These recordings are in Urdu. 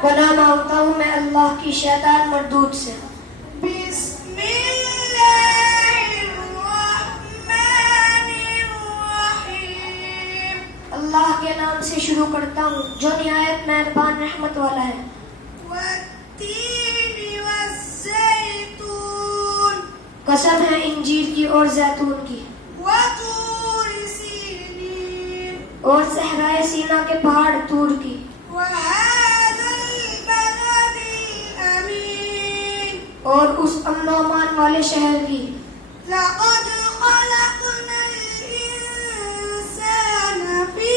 پناہ مانگتا ہوں میں اللہ کی شیطان مردود سے. بسم اللہ الرحمن الرحیم. اللہ کے نام سے شروع کرتا ہوں جو نہایت مہربان رحمت والا ہے. والتین والزیتون. قسم ہے انجیر کی اور زیتون کی. وطور سینین. اور صحرائے سینا کے پہاڑ طور کی. وهذا البلد الأمين. اور اس امن و امان والے شہر کی. لقد خلقنا الإنسان في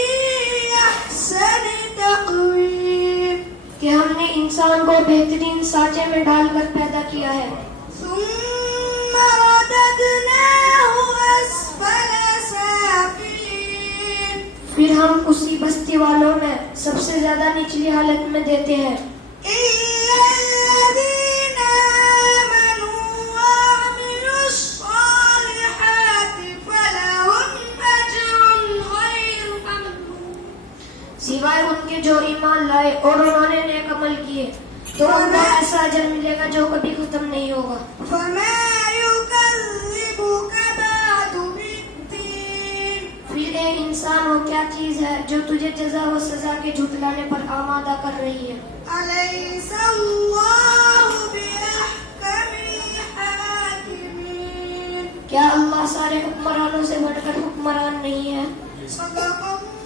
أحسن تقويم. کہ ہم نے انسان کو بہترین سانچے میں ڈال کر پیدا کیا ہے. ثم رددناه أسفل سافلين. پھر ہم اسی بستی والوں میں سب سے زیادہ نچلی حالت میں دیتے ہیں. إلا الذين آمنوا وعملوا الصالحات فلهم أجر غير ممنون. سوائے ان کے جو ایمان لائے اور انہوں نے نیک عمل کیے تو ان کو ایسا اجر ملے گا جو کبھی ختم نہیں ہوگا. فما يكذبك بعد بالدين. پھر اے انسان وہ کیا چیز ہے جو تجھے جزا و سزا کے جھٹلانے پر آمادہ کر رہی ہے. أليس الله بأحكم الحاكمين. کیا اللہ سارے حکمرانوں سے بڑھ کر حکمران نہیں ہے؟ صدق الله.